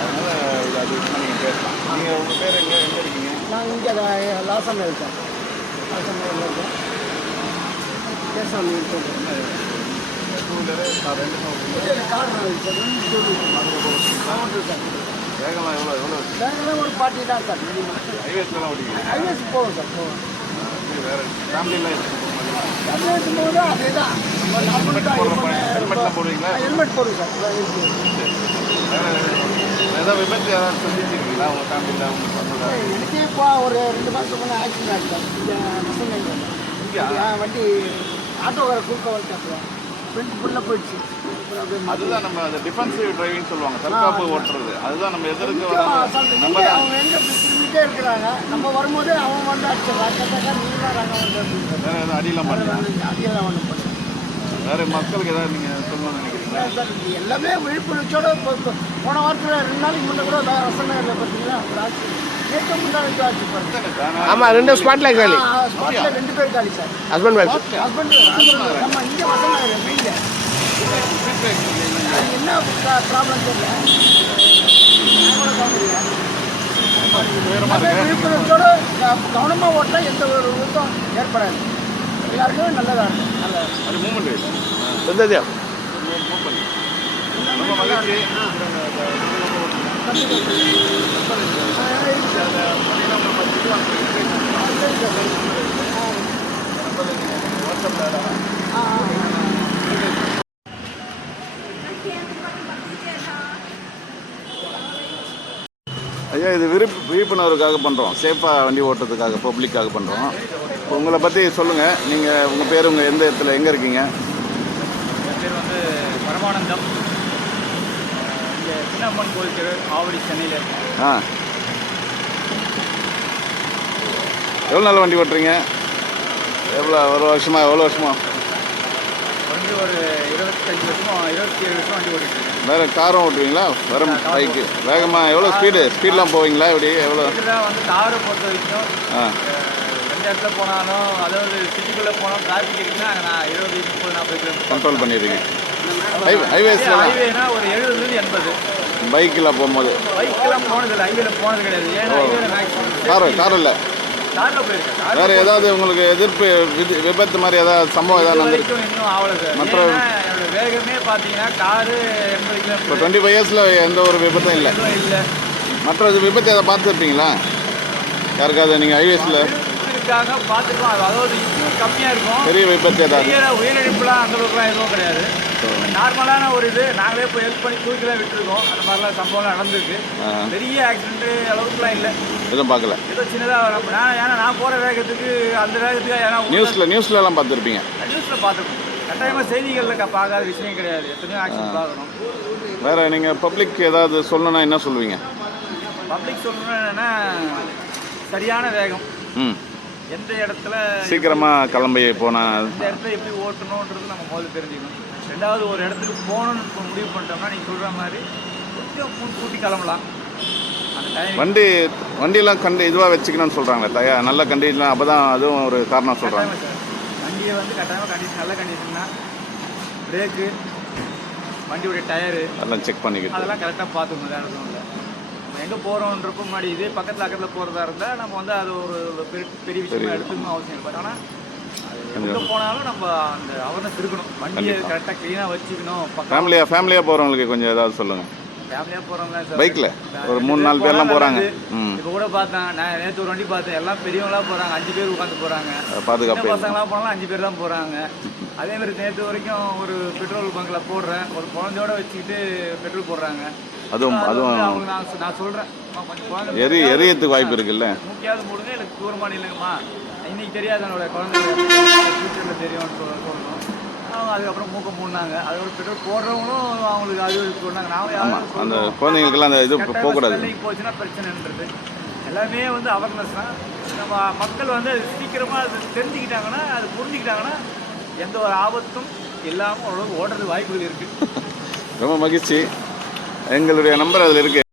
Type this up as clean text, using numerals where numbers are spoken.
அதனால் அது நீங்கள் பேசலாம். நீங்கள் உங்கள் பேர் எங்கே இருக்கீங்க? நான் இங்கே லாசமில் இருக்கேன். லாசமில் இருக்கேன். பேசலாம். டூ வீலரு கார் வேகம்லாம் எவ்வளோ வேகம்லாம் ஒரு 40 தான் சார். ஹைவேஸ்லாம் ஓடிக்கிறீங்க? ஹைவேஸ் போகும் சார், போகும். வேறு ஃபேமிலிலாம் போது அதே தான். ஹெல்மெட்லாம் போடுவீங்களா? ஹெல்மெட் போடுங்க சார். வேறு ஏதாவது விபத்து ஏதாவது செஞ்சுருக்கீங்களா உங்கள் ஃபேமிலியில் உங்கள் பசங்க? எனக்கே இப்போ ஒரு 2 மாதத்துக்கு முன்னே ஆக்சிடென்ட் ஆகிட்டு சார். இங்கே வண்டி ஆட்டோக்கார குறுக்க வந்துட்டாங்க. ஃப்ரெண்ட் ஃபுல்லாக போயிடுச்சு. அதுதான் நம்ம அந்த டிஃபென்சிவ் டிரைவிங் சொல்லுவாங்க, தற்காப்பு ஓட்டுறது. அதுதான் நம்ம எதிர்க்க நம்ம அவங்க எங்கே திரும்பிட்டே இருக்கிறாங்க. நம்ம வரும்போது அவன் வந்து அடிச்சிடறான். கரெக்டாக நீங்களாம் ரகம் வந்து வேறு எதுவும் அடியெல்லாம் பண்ணுறாங்க? அடியெல்லாம் ஒன்றும் பண்ணுறேன். வேறு மக்களுக்கு ஏதாவது நீங்கள் சொல்லணும்னு நினைக்கிறீங்களா? சார் எல்லாமே விழிப்புணர்ச்சியோட போன வாரத்தில் 2 நாளைக்கு முன்னே கூட வசனகரில் பார்த்தீங்கன்னா ஒரு ஆட்சி நேற்று முன்னாடி ஆட்சி பாருங்க. ஆமாம், 2 ஸ்பாட்ல காலி. ஸ்பாட்டில் 2 பேர் காலி சார். Husband wife. ஹஸ்பண்ட் நம்ம இங்கே வசனகர் மெயினில் அது என்ன ப்ராப்ளம் தெரியல. விழிப்புணர்ச்சியோட கவனமாக ஓட்டினா எந்த ஒரு விருப்பம் ஏற்படாது. எல்லாருக்குமே நல்லதாக இருக்கும். நல்ல அது மூமெண்ட் வந்தது. ரொம்ப மகிழ்ச்சி. ஐயா, இது விழிப்புணர்வுக்காக பண்ணுறோம், சேஃபாக வண்டி ஓட்டுறதுக்காக, பப்ளிக்காக பண்ணுறோம். உங்களை பற்றி சொல்லுங்கள். நீங்கள் உங்கள் பேர், உங்கள் எந்த இடத்துல எங்கே இருக்கீங்க? என் பேர் வந்து பரமானந்தம். இங்கே சின்னம்மன் கோயில் தெரு, ஆவடி, சென்னையில் இருக்கேன். ஆ, எவ்வளோ நாள் வண்டி ஓட்டுறீங்க? எவ்வளோ வருஷமா? வந்து ஒரு 25 வருஷம் 27 வருஷம் வண்டி ஓட்டிட்டு வேறு காரும் ஓட்டுவீங்களா? வேறு பைக்கு வேகமாக எவ்வளோ ஸ்பீடெலாம் போவீங்களா? இப்படி எவ்வளோ? இதுதான் வந்து காரை பொறுத்த வரைக்கும் எந்த இடத்துல போனாலும், அதாவது சிட்டிக்குள்ளே போனாலும் டிராஃபிக் இருக்குன்னா நான் 20, 30, 40 கிலோமீட்டர் கண்ட்ரோல் பண்ணிடுறீங்க. ஹைவேஸ்லாம் ஹைவேனா ஒரு 70 80. பைக்கில் போகும்போது? பைக்கெல்லாம் போனதில்லை, ஹைவேல போனது கிடையாது. ஏன்னா ஹைவேல மேக்ஸிமம் கார் இல்லை. காரில் போயிருக்கேன். வேறு ஏதாவது உங்களுக்கு எதிர்ப்பு விபத்து மாதிரி ஏதாவது சம்பவம் ஏதாவது நடந்துருக்கு? இன்னும் ஆகலை சார். மற்ற என்னோட வேகமே பார்த்தீங்கன்னா காரு 80 இப்போ கிலோமீட்டர். 25 இயர்ஸில் எந்த ஒரு விபத்தும் இல்லை. இல்லை. மற்ற விபத்து எதாவது பார்த்துருப்பீங்களா யாருக்காவது? நீங்கள் ஹைவேஸில் இருக்காங்க, பார்த்துருக்கோம். அதாவது இன்னும் கம்மியாக இருக்கும். பெரிய விபத்து ஏதாவது? உயிரிழப்புலாம் அந்த அளவுக்குலாம் எதுவும் கிடையாது. நார்மலான ஒரு இது. நாங்களே இப்போ ஹெல்ப் பண்ணி தூக்கிலாம் விட்டுருக்கோம். அந்த மாதிரிலாம் சம்பவம்லாம் நடந்திருக்கு. பெரிய ஆக்சிடென்ட் அளவுக்குலாம் இல்லை. எதுவும் பார்க்கல? ஏதோ சின்னதாக ஏன்னா நான் போகிற வேகத்துக்கு அந்த வேகத்துக்கு ஏன்னா நியூஸ்லலாம் பார்த்துருப்பீங்க. நியூஸில் பார்த்துருக்கோம். கட்டாயமாக செய்திகளில் பார்க்காத விஷயம் கிடையாது. எத்தனையோ ஆக்சிடென்ட் பார்க்கணும். வேறு நீங்கள் பப்ளிக் ஏதாவது சொல்லணும்னா என்ன சொல்லுவீங்க? பப்ளிக் சொல்லணும்னா என்னென்னா, சரியான வேகம். எந்த இடத்துல சீக்கிரமாக கிளம்பி போனால் இந்த இடத்துல எப்படி ஓட்டணுன்றது நம்ம முதல்ல தெரிஞ்சுக்கணும். 2வது ஒரு இடத்துக்கு போகணுன்னு முடிவு பண்ணிட்டோம்னா நீங்கள் சொல்கிற மாதிரி கொஞ்சம் கூட்டி கிளம்பலாம். அந்த டைம் வண்டியெல்லாம் இதுவாக வச்சுக்கணும்னு சொல்கிறாங்களே, நல்ல கண்டிஷன். அப்போ தான் அதுவும் ஒரு காரணம் சொல்கிறாங்க. சார் வண்டியை வந்து கட்டாயமாக கண்டிஷன், நல்ல கண்டிஷன்னா பிரேக்கு, வண்டியோடைய டயரு அதெல்லாம் செக் பண்ணிக்கிட்டு அதெல்லாம் கரெக்டாக பார்த்துக்கணும். வேறு எதுவும் இல்லை. நம்ம எங்கே போகிறோன்றப்போ முன்னாடி இதே பக்கத்தில் போகிறதா இருந்தால் நம்ம வந்து அது ஒரு பெரிய விஷயமா எடுத்துக்கணும் அவசியம் இல்லை. ஆனால் எங்கே போனாலும் நம்ம அந்த அவேர்னஸ் இருக்கணும். வண்டியை கரெக்டாக க்ளீனாக வச்சுக்கணும். ஃபேமிலியாக போகிறவங்களுக்கு கொஞ்சம் ஏதாவது சொல்லுங்கள். ஃபேமிலியாக போகிறவங்க சார் பைக்கில் ஒரு 3-4 பேர்லாம் போகிறாங்க. இப்போ கூட பார்த்தேன், நான் நேற்று ஒரு வண்டி பார்த்தேன். எல்லாம் பெரியவங்களாம் போகிறாங்க, 5 பேர் உட்காந்து போகிறாங்க. பாதுகாப்பு பசங்களாம் போனாலும் 5 பேர் தான் போகிறாங்க. அதேமாதிரி நேற்று வரைக்கும் ஒரு பெட்ரோல் பங்கில் போடுறேன், ஒரு குழந்தையோட வச்சுக்கிட்டு பெட்ரோல் போடுறாங்க. அதுவும் அவங்க நான் சொல்கிறேன், கொஞ்சம் குழந்தை எரியத்துக்கு வாய்ப்பு இருக்குல்ல. முக்கியாவது போடுங்க, எனக்கு தூரமான இல்லைங்கம்மா, இன்னைக்கு தெரியாது என்னோட குழந்தை ஃபியூச்சரில் தெரியும்னு சொல்லணும். அவங்க அதுக்கப்புறம் மூக்க மூடினாங்க. அதுக்கப்புறம் பெட்ரோல் போடுறவங்களும் அவங்களுக்கு அது சொன்னாங்க. நான் அந்த குழந்தைங்களுக்கெல்லாம் அந்த இது போகக்கூடாது. போச்சுன்னா பிரச்சனைன்றது எல்லாமே வந்து அவேர்னஸ் தான். நம்ம மக்கள் வந்து அது சீக்கிரமாக அது தெரிஞ்சுக்கிட்டாங்கன்னா, அது புரிஞ்சுக்கிட்டாங்கன்னா எந்த ஒரு ஆபத்தும் இல்லாமல் ஓரளவுக்கு ஓடுறது வாய்ப்புகள் இருக்குது. ரொம்ப மகிழ்ச்சி. எங்களுடைய நம்பர் அதில் இருக்குது.